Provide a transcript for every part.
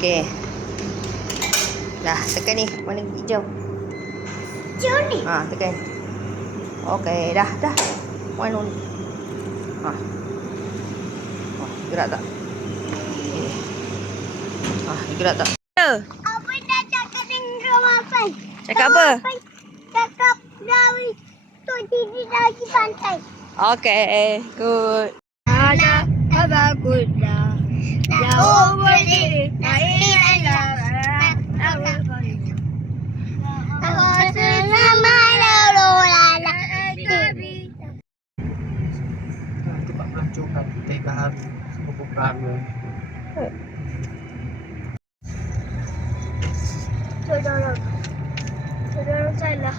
Okey. Dah, tekan ni. Warna hijau. Hijau ni? Tekan. Okey, dah. One on. Gerak tak? Okey. Gerak tak? Apa dah cakap dengan Abang? Cakap apa? Cakap dari tu Didi lagi pantai. Okey, good. Ada abagula. Lau boleh sama lolala. Itu Pak Pelancongan kita harus pembukaan. Saudara salah.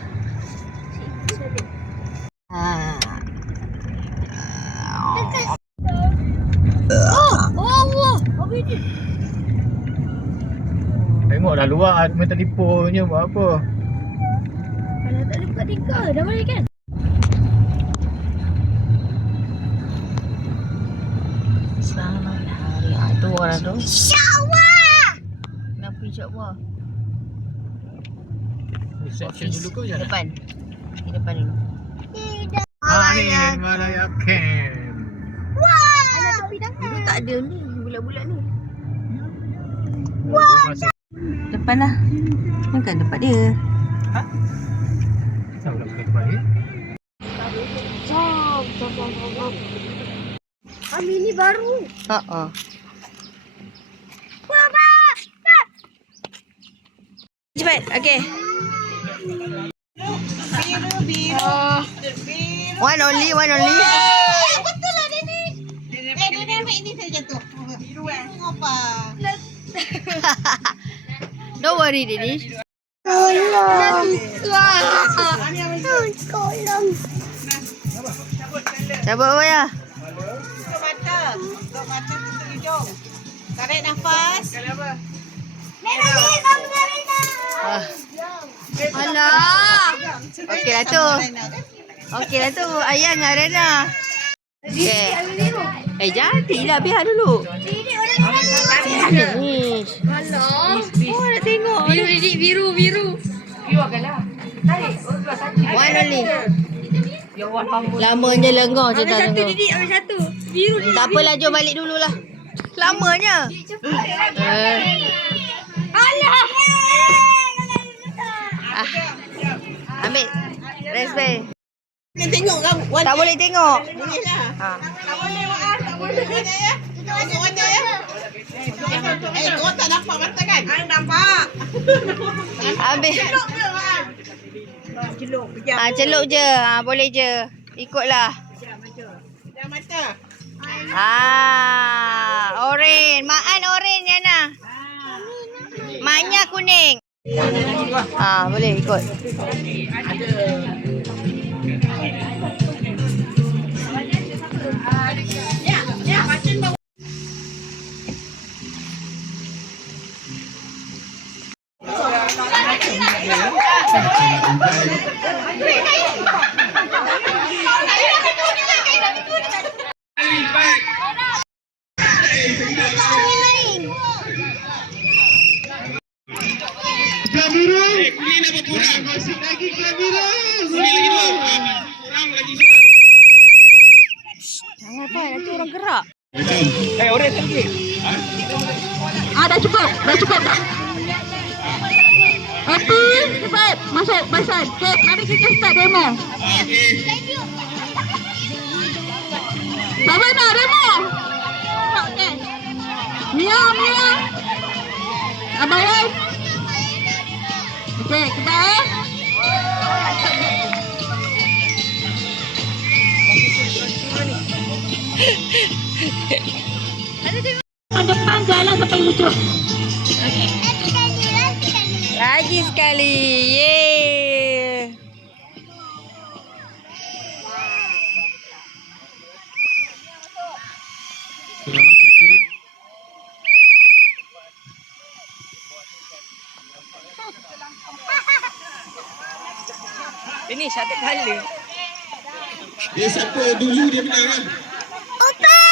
Tengoklah luar main telefonnya buat apa? Kalau tak lupa tinggal dah boleh kan? Selamat hari. Itu orang tu. InsyaAllah. Kenapa insya-Allah? Reception dulu ke macam mana? Depan. Di depan dulu. Tidak. Ni Malaya Camp. Wah. Ada tepi dah. Dulu tak ada ni. Bulat-bulat ni. Wah. Depan lah. Bukan tempat dia. Tahu nak pakai tempat ni? Jom. Kami ni baru. Baba. Cepat. Okey. One only. Betul lah dia ni. Dia ambil ini saja tu. Biru apa? Don't worry, Didi. Tolong. Cabut apa ya? Tutup mata tutup hidung. Tarik nafas. Alah. Okeylah tu. Okeylah tu. Ayah dengan Rena. Okey. Jadilah biar dulu. Ni. Alah. Oh, nak tengok. Biru Didi, biru. One only. Lamanya lengah cerita tengok. Didi, ambil satu. Biru Didi. Tak apalah, jom balik dululah. Lamanya. Alah. Ambil. Rest bay. Boleh tengok kan? Tak boleh tengok. Boleh lah. Tak boleh Wan. Tak boleh ya. Tutup mata ya. Kau tak nampak mata kan? Nampak. Ambil. Celuk ke Wan? Celuk kejap. Celup je. Boleh je. Ikutlah. Dah mata. Oren. Maan oren, Yana. Maknya kuning. Boleh ikut. Masih lagi kelas biru. Jangan apa, nanti orang gerak. Orang tadi. Dah cukup dah. Happy, cepat masuk pasal. Okay, mari kita start demo. Siapa nak demo? Okay. Mia. Abang Rai. Okay, kita depan jalan sampai hujung. Lagi sekali. Yeay. Ini satu kali. Dia siapa dulu dia menang kan? Opa!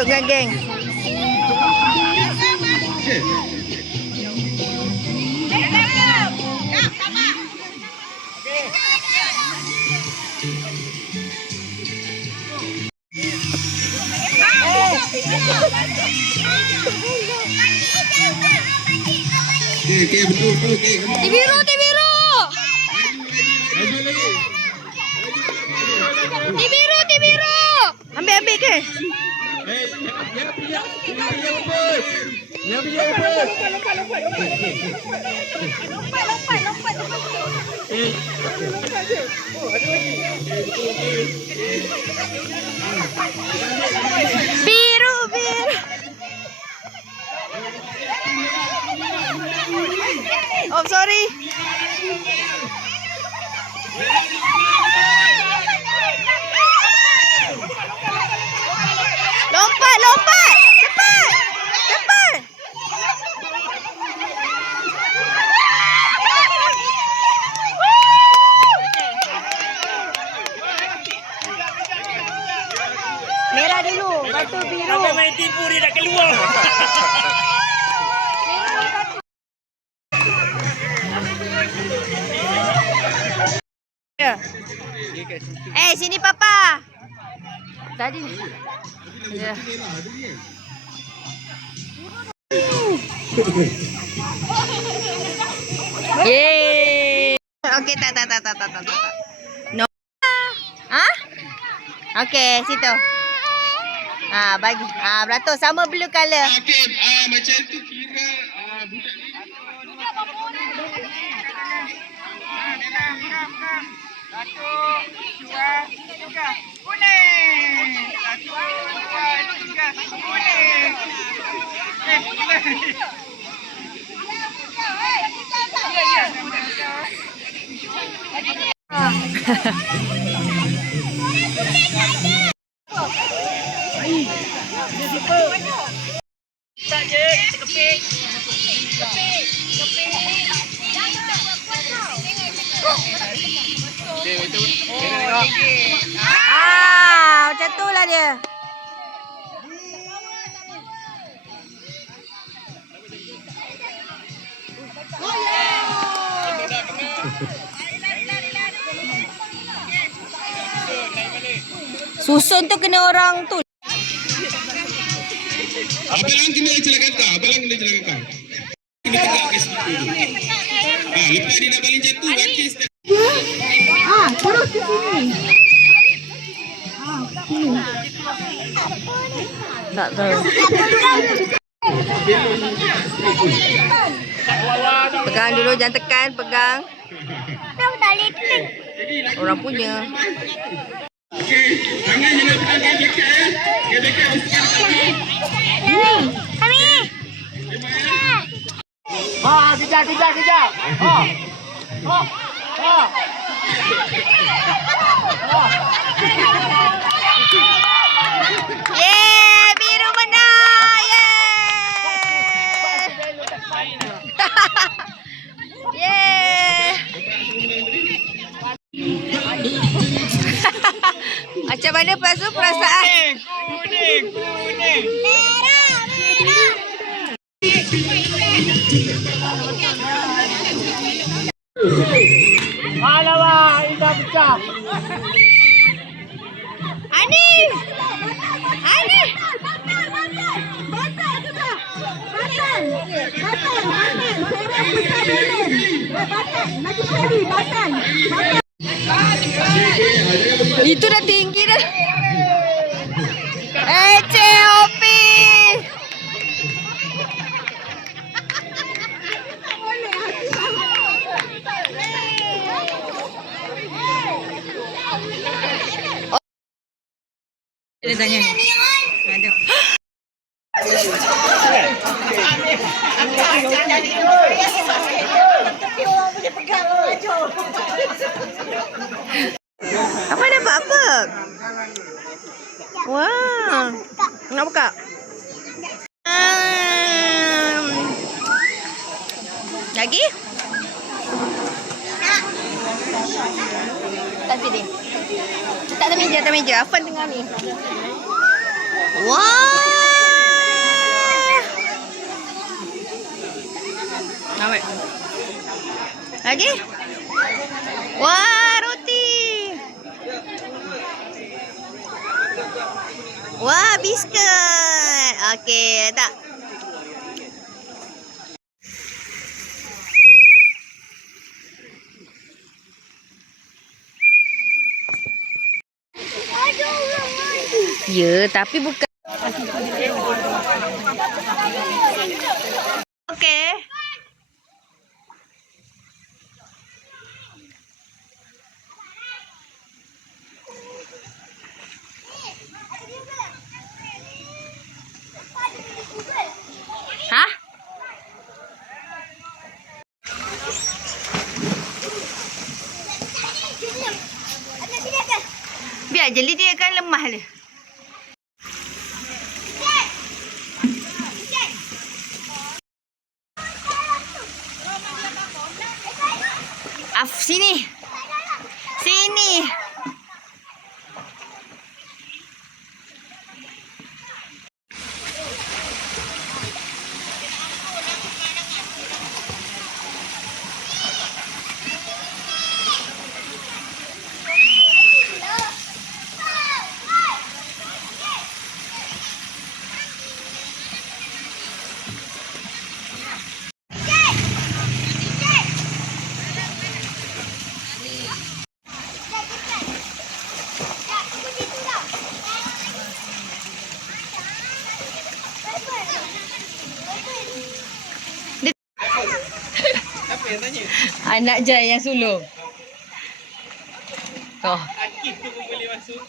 duduk dengan geng. Okey, betul. Okey, Ti biru, ti biru. maju lagi. Ti biru, ti biru. Ambil ke? Biru, biru. Oh, sorry. Lompat, lompat. Cepat. Cepat. Merah dulu, batu biru. Sampai main tipu dia dah keluar. Ya. Sini papa. Tadi. Ya. Yeay. Okey, tak. No. Ah? Okey, situ. Bagi. Beratur sama blue color. Okey, macam tu kira budak ni. Satu, dua, tiga. Kuning. Satu, dua, tiga. Kuning. Macam tu lah dia. Susun tu kena orang tu. Abang kena celakan kau. Kena tegak ke situ. Lepas dia dah baling jatuh, rakis dah. Terus ke sini. Tak tahu. Pegang dulu, jangan tekan, pegang. Orang punya. Okey, tangan jangan tekan ke dekat. Ke dekat mesti Kejap. Yeay, biru menang. Yeay. Yeay. Macam mana perasaan? Kuning. Alamak, indah pecah. Ani. Itu dah tinggi dah. COP. Dia tanya. Ada. Apa dapat apa? Wah. Nak buka? Lagi? Tak sini. Tak atas meja. Afan tengah ni. Wah. Nampak. Lagi? Wah, roti. Wah, biskuit. Okey, tak. Ya, tapi bukan. Okey. Hah? Biar jeli dia kan lemah dia. Sini. Sini. Anak Jai yang sulung. Tuh. Akif tu pun boleh masuk.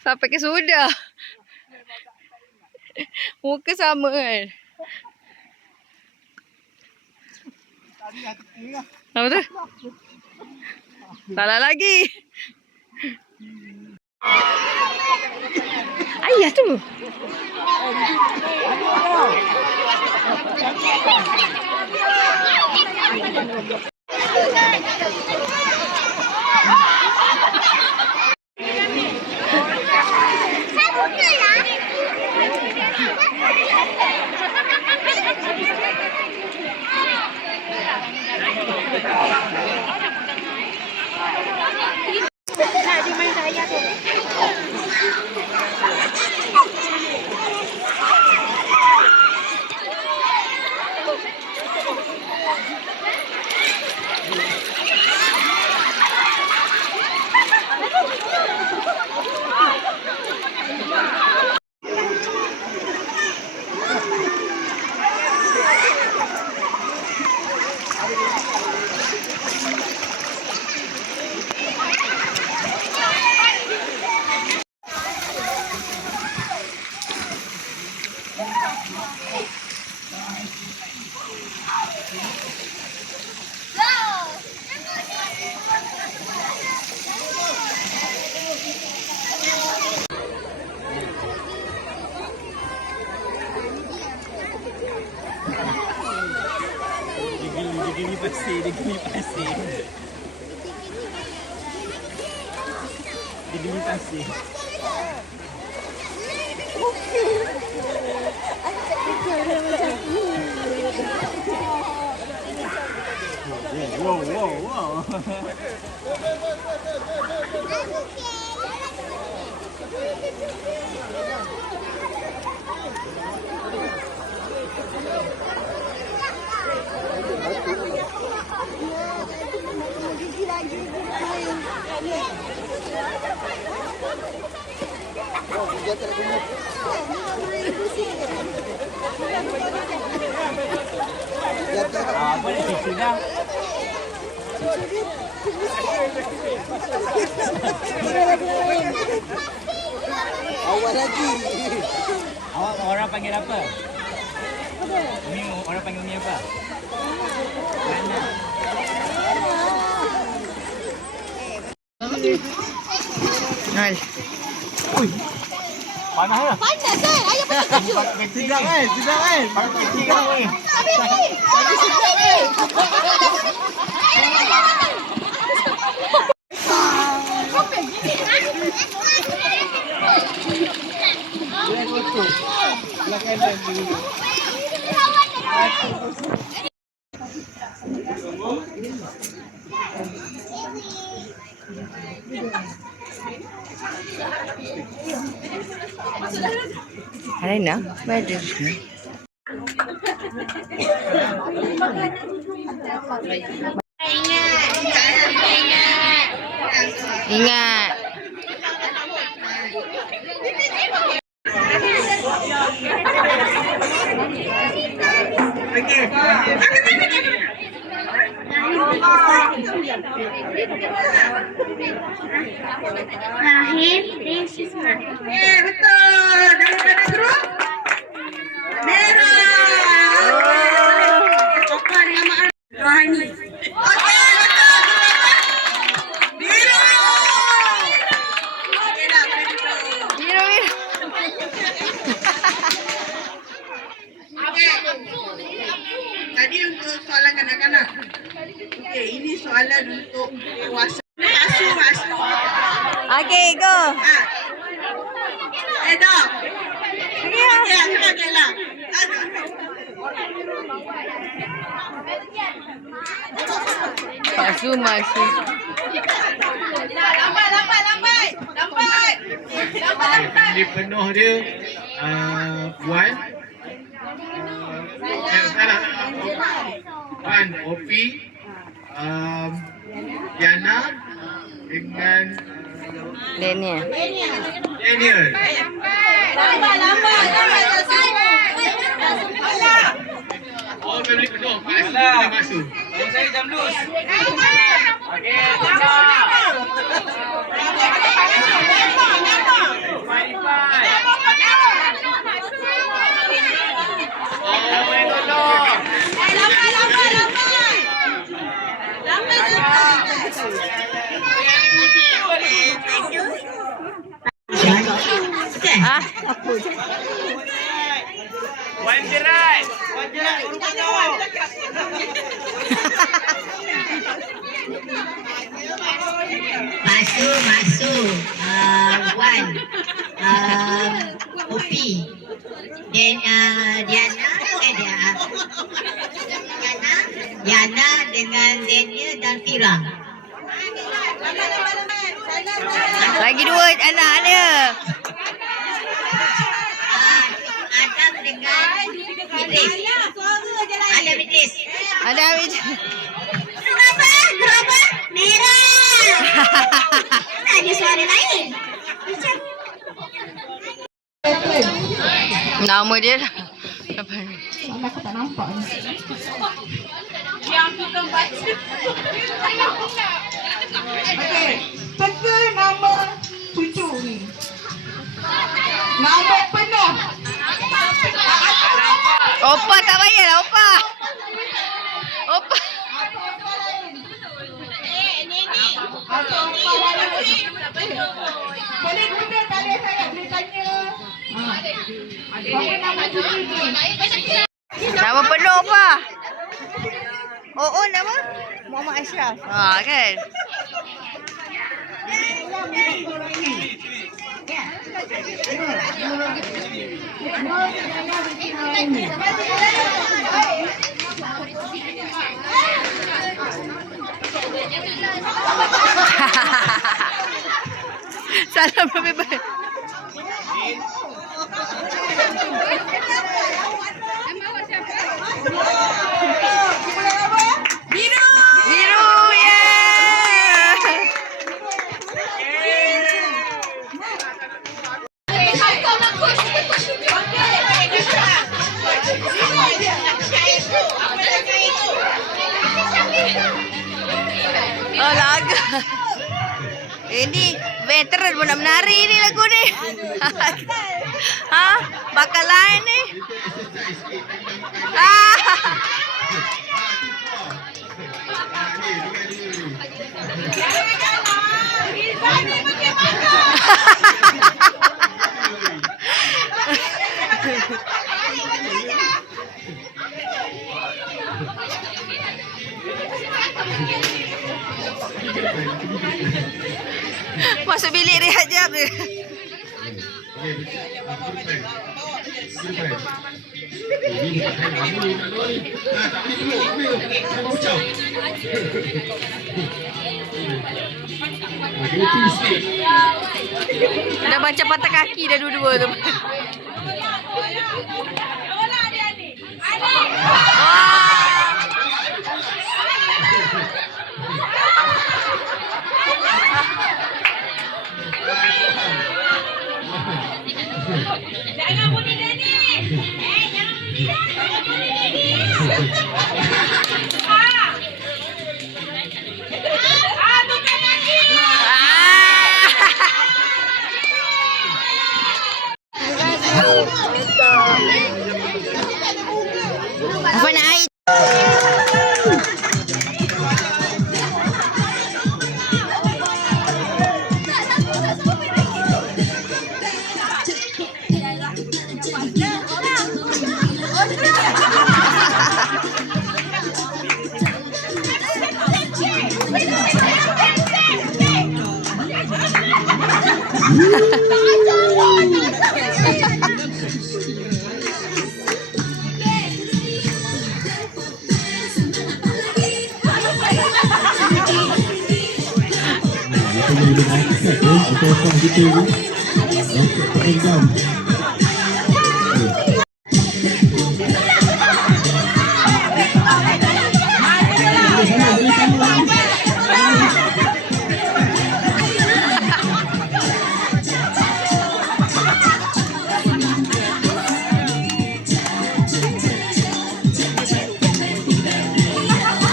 Sampai ke sudah. Muka sama kan. Apa tu? Salah lagi. Ayah tu. Dia gini pasir. Dia gini pasir. Wow. Boleh sudah. Awak orang panggil apa? Umi, orang panggil Umi apa? Nol. Panas lah. Panas kan? Ayah pakai baju. Sedap kan? Sedap kan? Sedap kan? Tapi sedap kan? Arena, mana? Ingat. Rahim, this is Rahim. Betul. Daripada grup merah. Tokoh nama Rohani. Okey, betul. Biru. Okey dah, betul. Biru, biru. Okey. Tadi untuk soalan kanak-kanak. Okey, ini soalan untuk dewasa. Masuk. Okay, go. Dok. Okey lah. Masuk. Lambat. Family penuh dia Puan Puan Opi Diana dengan Daniel. Daniel. Oh, family penuh. Masuk dah masuk. Kalau saya jam lus. Okey, Ah, Wan Jerat urutan jawab. Masuk. Wan. Upi. Dan Diana dengan Daniel dan Fira. lagi dua anak dia. Adam dengan Idris. Adam Idris. Ada Amit. Gerabah merah. Ada suara lain. Nama dia. Apa? Aku tak nampak ni. Yang kita baca. Okey. Teka nama cucu ni. Nama penuh. Opa tak payahlah, Opa. Boleh guna talian saya, boleh tanya. Apa nama cucu ni? Nama penuh apa? Oh, nama? Muhammad Ashraf. Kan? Salam lebih baik. Biru, ya. Ini veteran pun nak menari ni lagu ni. Ha? Bakal lain ni. Masuk bilik rehat jap je. Dah baca patah kaki dah dua-dua tu. Jangan bunyi Dani. Jangan bunyi Dani. Bukan lagi. Apa nak air?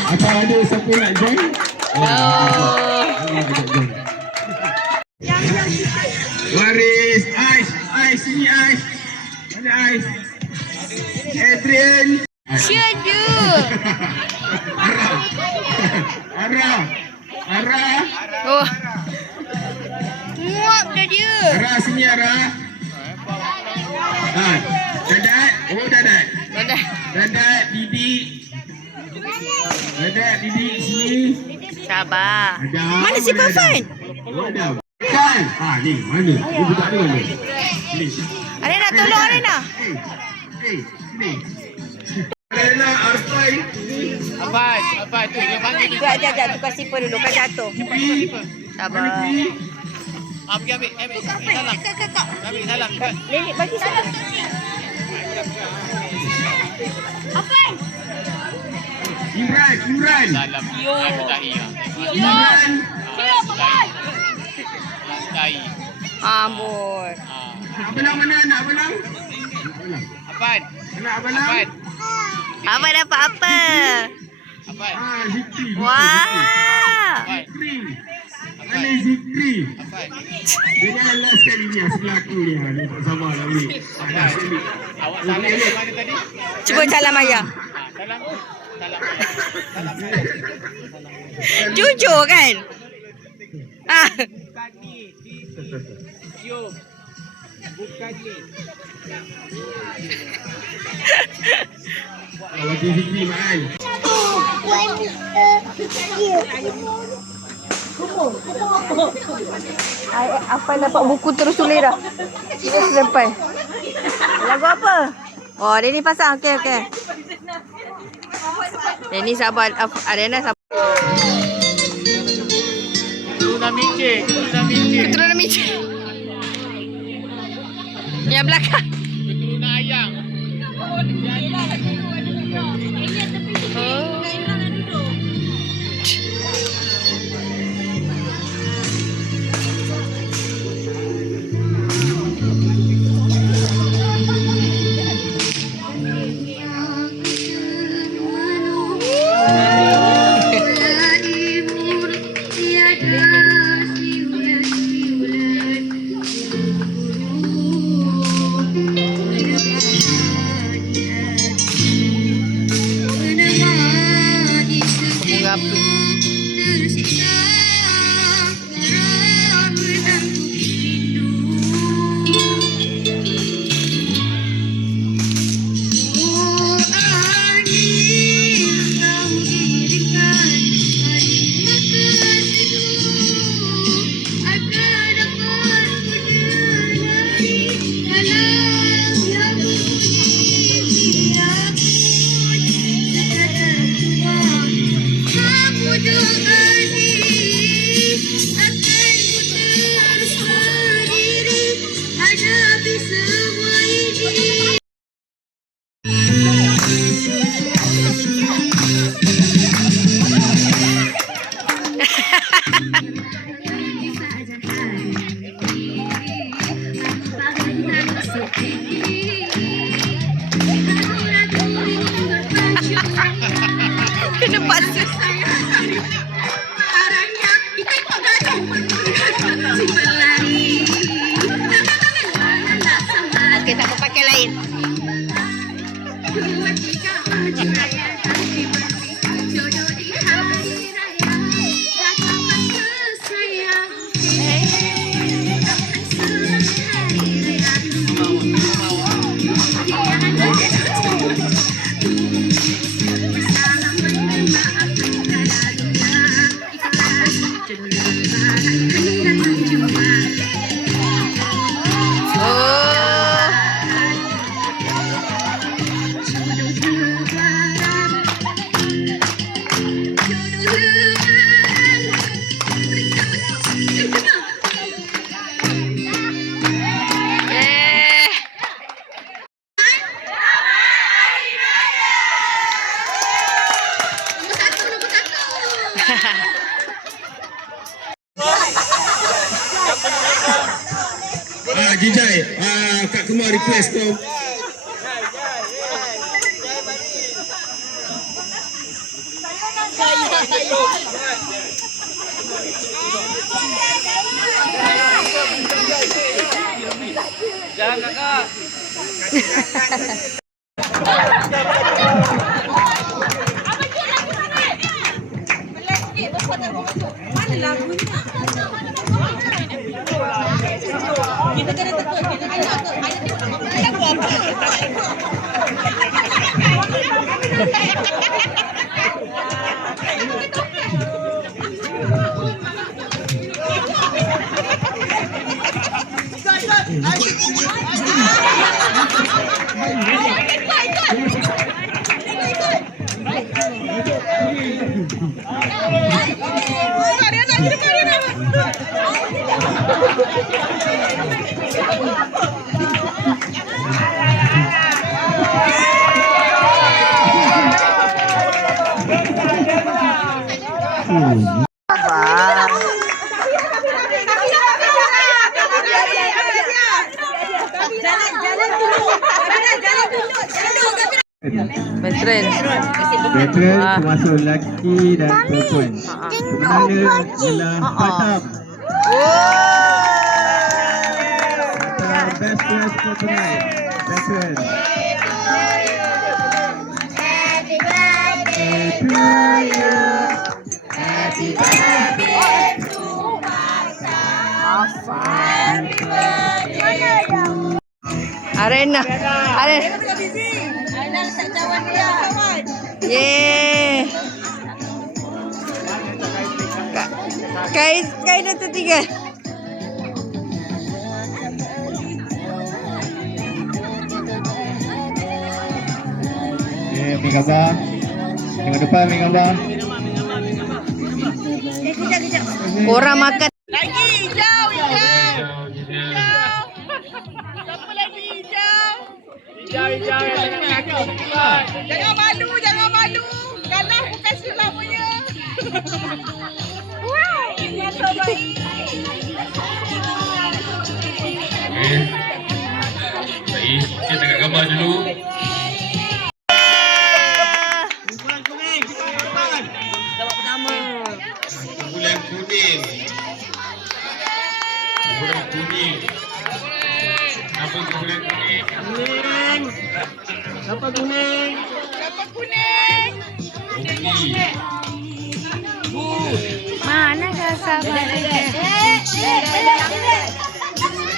Apa ada siapa nak join? Waris, Ais, sini Ais. Mana Ais? Adrian. Syadu. Ara. Oh. Muak dah dia. Ara sini Ara. Dadat. Oh Dadat. Dadat, Didi. Dadat, Didi sini. Sabar. Ada. Mana si Fafan? Ada. Kan? Ni mana? Ni budak ni mana? Ni. Arena tolong Arena. Sini. Arena Arfai. Apa tu? Dia panggil tu. Jap, tukar sipar dulu, kan jatuh. Sabar. Ambil salam. Ambil salam. Nenek bagi salam. Imran. Salam. Aku tahiyah. Imran. Tahi. Ambon. Abalang mana anak abalang? Apaan? Anak abalang? Abang dapat apa? Apaan? Zikri. Wah. Zikri. Mana Zikri? Apaan? Dia dah last kali ni sebelah aku ni. Dia tak sabar nak ambil. Awak salam ke mana tadi? Cuba salam ayah. Salam. Jujur kan? Bukan ni. Cium. Bukan ni. Wajib Zikri Maan. Apa dapat buku terus tulis dah. Terus sampai. Lagu apa? Oh, dia ni pasang. Okey. Dia ni sabar. Arena sabar. Keturunan micik. Keturunan micik. Yang belakang. Keturunan ayam. api. Kena paksa. Okey, tak apa, pakai lain. Jijai, Kak Kemar request tu. Jangan kakak. Mana lagunya? Kita kena tekuk. Kita kena Veteran. Veteran termasuk lelaki dan perempuan. Sebenarnya ialah Batam. Batam best dress for tonight. Veteran. Happy birthday to you. Happy birthday to Batam. Happy birthday to Arena. Arena. Yeay. Kain dah tertinggal. Okay, ambil gambar. Tengok depan, ambil gambar. Orang makan. Lagi hijau. Siapa lagi hijau? Hijau. Jangan malu. Kalah bukan selamanya. Wow, ini terbaik. Baik, kita tengok gambar dulu. Bulan kuning. Apa tu bulan kuning? Siapa kuning? Okey. sama.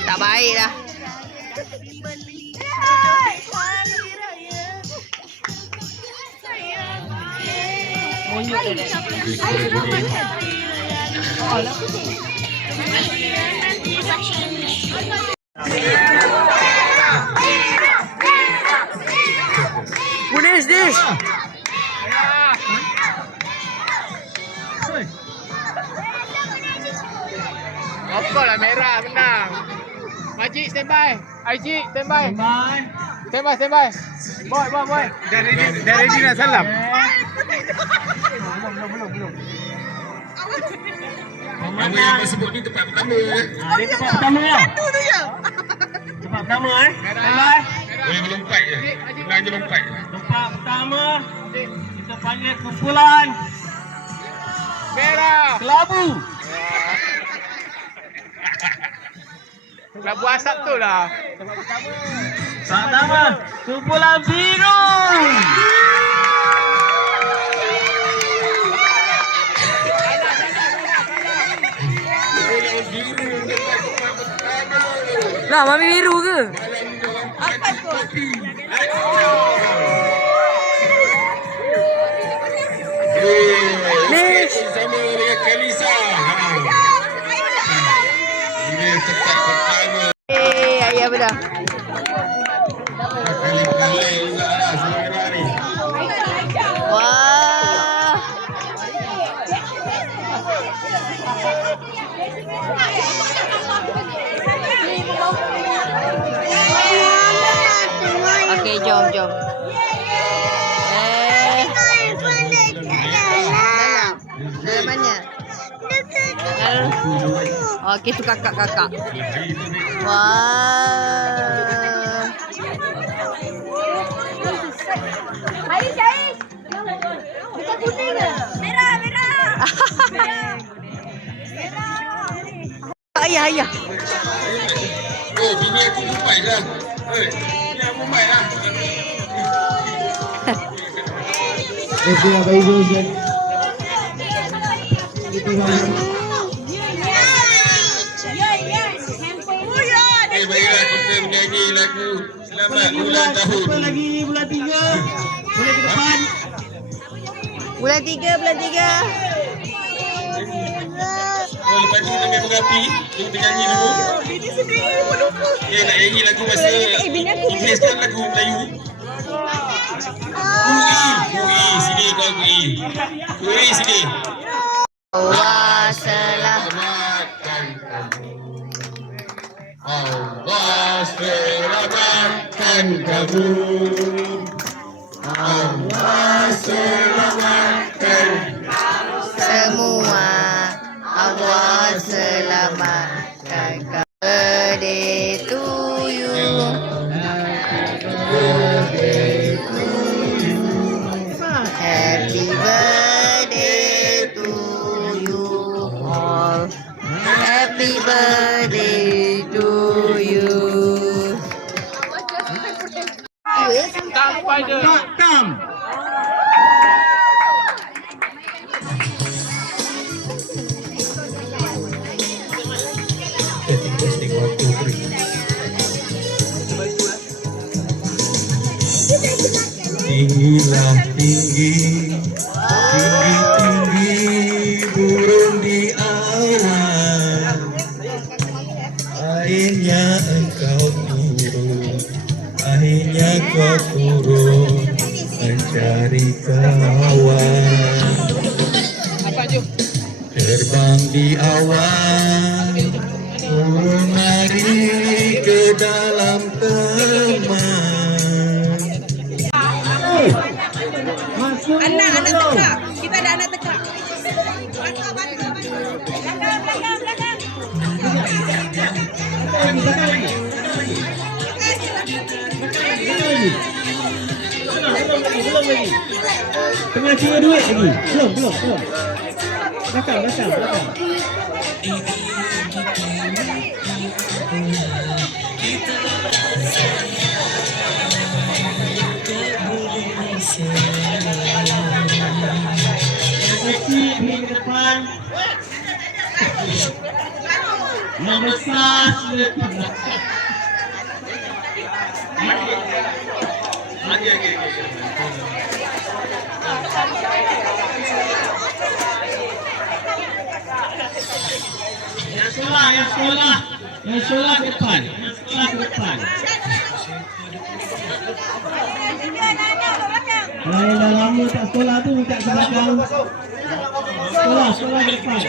Tak baik dah. What is this? Apa lah merah menang. Majid standby. Aijik standby. Standby. Boy. Dah ready nak salam. Belum. Nama yang abang sebut ni tempat pertama. Dia tempat pertama lah. Satu tu je. Tempat pertama Merah. Boleh melompat je. Belanja lompat je. Tempat pertama kita panggil kumpulan Merah. kelabu. Labu asap tu lah. Pertama kumpulan biru. Lah, mami biru ke? Next. Sama dengan Kalisa. Ini tempat pertama. Ayah apa dah? Kali-kali juga lah selera ni. Wah. Okey, jom. Dalam mana? Okey, tu kakak. Wah. Air cair. Bukan kuning ke? Merah. Ayah. Oh, bini aku Mumbai lah. Bini aku Mumbai lah. Okey, Abang Ibu sekalian. Baiklah kita menyanyi lagu Selamat Ulang Tahun. Apa lagi bulan 3? Boleh ke depan? Bulan 3. Oh, lepas tu kita main berapi. Kita nyanyi dulu. Okay, nak nyanyi lagu bahasa Inggeris kan lagu Melayu. Kui, sini kau kui. Kui, sini. Allah selamatkan Allah selamatkan kamu. Allah selamatkan semua. Allah selamatkan kau. Birthday to you. Happy birthday to you all. Happy birthday to you. Sampai je. Tam. Testing 1, 2, 3. Tinggilah tinggi, tinggi burung di awan. Akhirnya engkau turun mencari kawan. Terbang di awan, mari ke dalam teman. Anak tegak. Kita ada anak tegak. Belum lagi. Tengah kira duit lagi. Belum. Belakang. Kasih di depan. Yang besar silakan. Yang sekolah ke depan. Kalau yang dah lama tak sekolah tu minta ke belakang. Sekolah ke depan.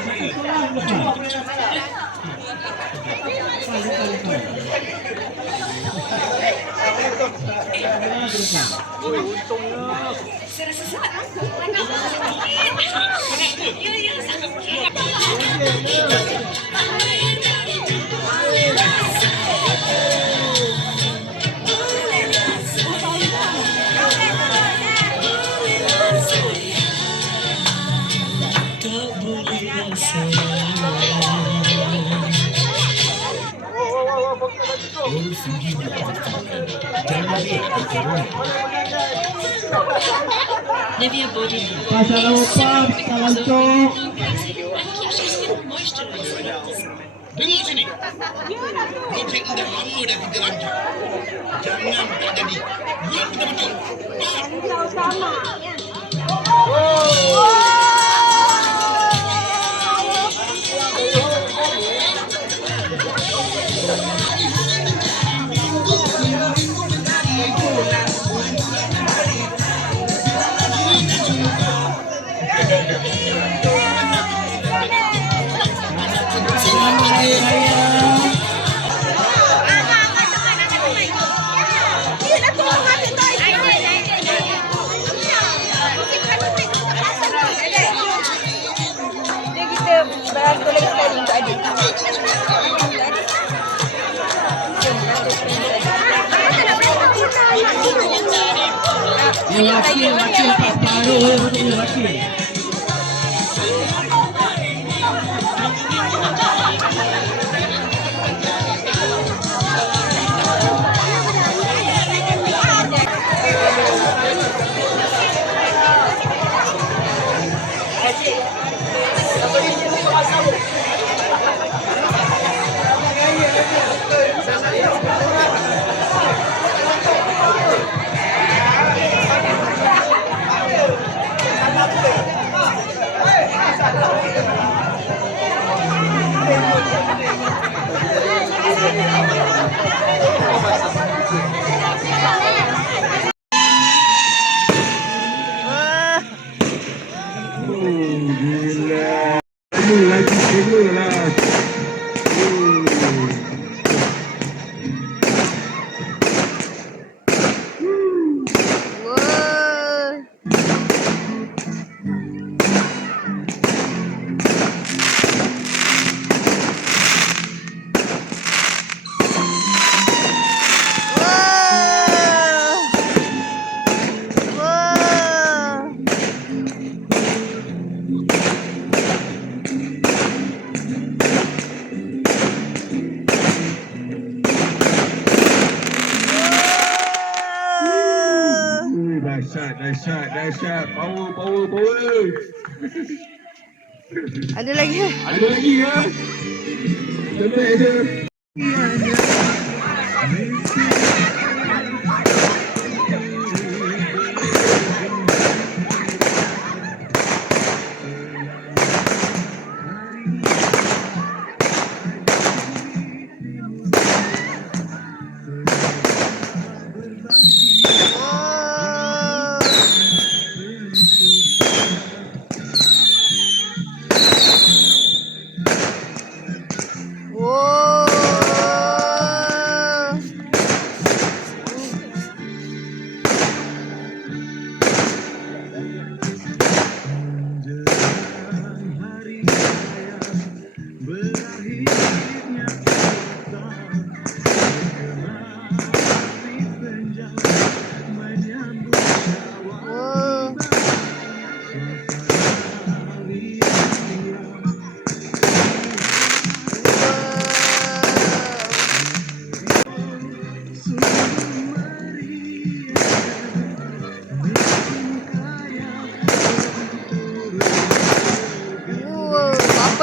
Pasal lupa, salam cok. Dengar sini. Projek dah lama dah kita rancang. Jangan tak jadi. Buat betul-betul. Beratur lagi sekali untuk adik. Yang wakil Pak Paruh yang wakil. Dahsyat. Power. Ada lagi. Ada lagi ya? Sampai ada.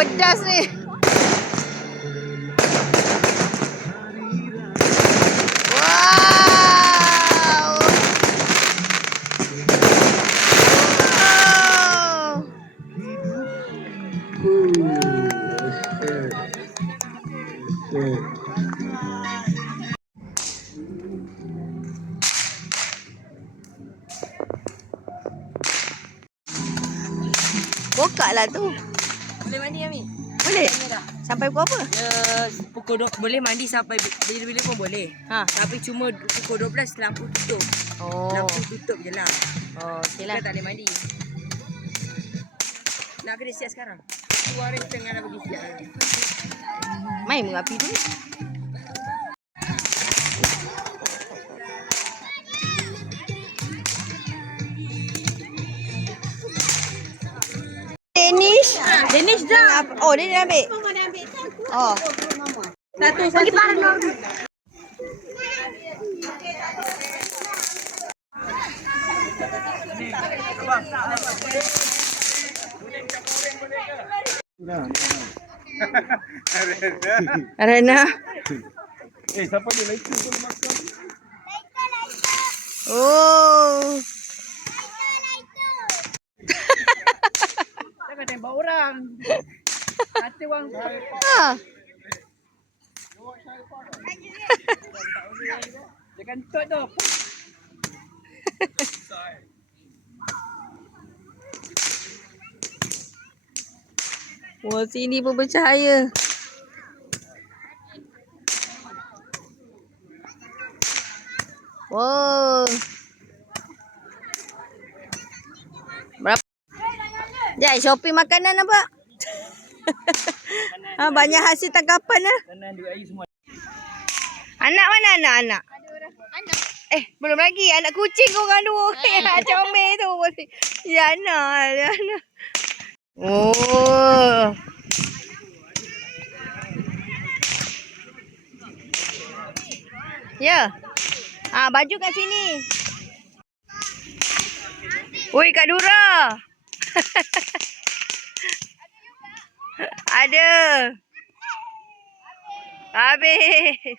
pedas ni. Wow. Buka lah tu. Boleh mandi Ami? Boleh? Sampai pukul apa? Pukul 2 boleh mandi sampai bila-bila pun boleh. Ha. Tapi cuma pukul 12 lampu tutup. Oh. Lampu tutup je lah. Oh, okey lah. Kita tak boleh mandi. Nak kena siap sekarang. 2 hari setengah dah pergi siap. Main mengapi tu. Danish dah. Oh, dia dah ambil. Oh. Bagi parno. Arena. Siapa dia lagi tu makan? Oh. Jangan tembak orang. Hati orang. Ha. Jangan tot tu. Wah, sini pun bercahaya. Wow. Berapa? Jai, shopping makanan apa? Ha, banyak hasil tangkapan lah. Kanan duit air semua. Anak mana anak-anak? Belum lagi. Anak kucing korang dua. Yang comel tu. Yana. Yana. Oh. Ya. Ah, baju kat sini. Oi, Kak Dura. Ada. Habis.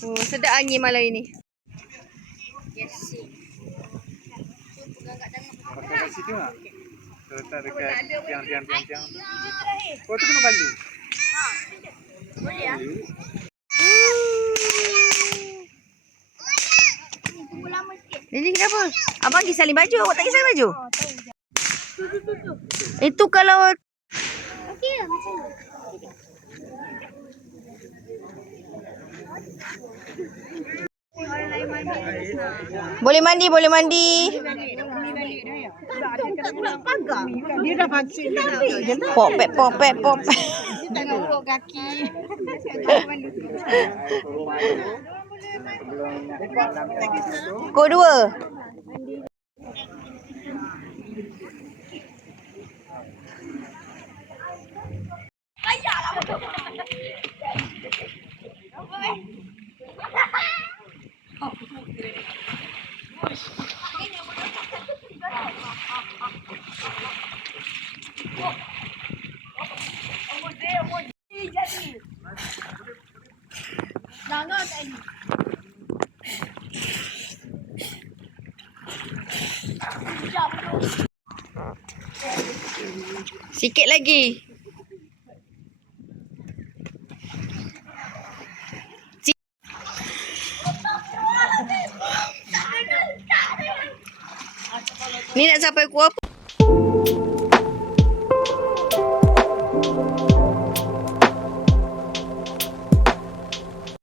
Oh, sedap angin malam ini. Pakai kat situ tak? Letak dekat tiang tu. Oh, tu kena balik. Boleh ah. Ini kenapa? Abang pergi salin baju, awak tak pergi salin baju? Itu kalau Okey lah macam ni. boleh mandi, boleh mandi. Dia dah vaksin. Popek. Tak nak urut kaki. Pukul 2. Sikit lagi. Ni nak sampai pukul apa?